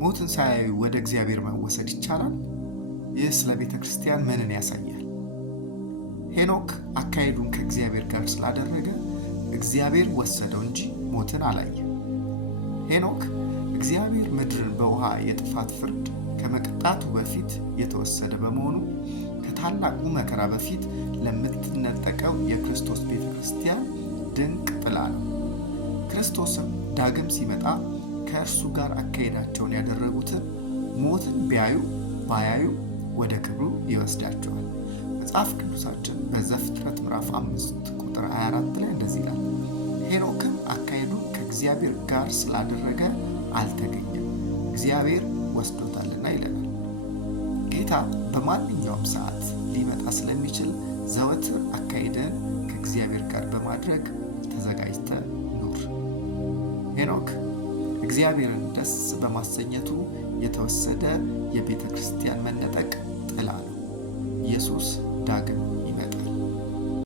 ሞትን ሳያዩ ወደ እግዚአብሔር መወሰድ ይቻላል? ይህ ስለ ቤተ ክርስቲያን ምንን ያሳያል? ሄኖክ አካሄዱን ከእግዚአብሔር ጋር ስላደረገ እግዚአብሔር ወሰደው እንጂ ሞትን አላየም። ሄኖክ እግዚአብሔር ምድርን በውሃ የጥፋት ፍርድ ከመቅጣቱ በፊት የተወሰደ በመሆኑ ከታላቁ መከራ በፊት ለምትነጠቀው የክርስቶስ ቤተ ክርስቲያን ድንቅ ጥላ ነው። ክርስቶስም ዳግም ሲመጣ ከእርሱ ጋር አካሄዳቸውን ያደረጉትን ሞትን ቢያዩ ባያዩ ወደ ክብሩ ይወስዳቸዋል። መጽሐፍ ቅዱሳችን በዘፍጥረት ምዕራፍ 5 ቁጥር 24 ላይ እንደዚህ ይላል፣ ሄኖክም አካሄዱን ከእግዚአብሔር ጋር ስላደረገ አልተገኘም፣ እግዚአብሔር ወስዶታልና ይለናል። ጌታ በማንኛውም ሰዓት ሊመጣ ስለሚችል ዘወትር አካሄድን ከእግዚአብሔር ጋር በማድረግ ተዘጋጅተህ ኑር። ሄኖክ እግዚአብሔርን ደስ በማሰኘቱ የተወሰደ የቤተ ክርስቲያን መነጠቅ ጥላ ነው። ኢየሱስ ዳግም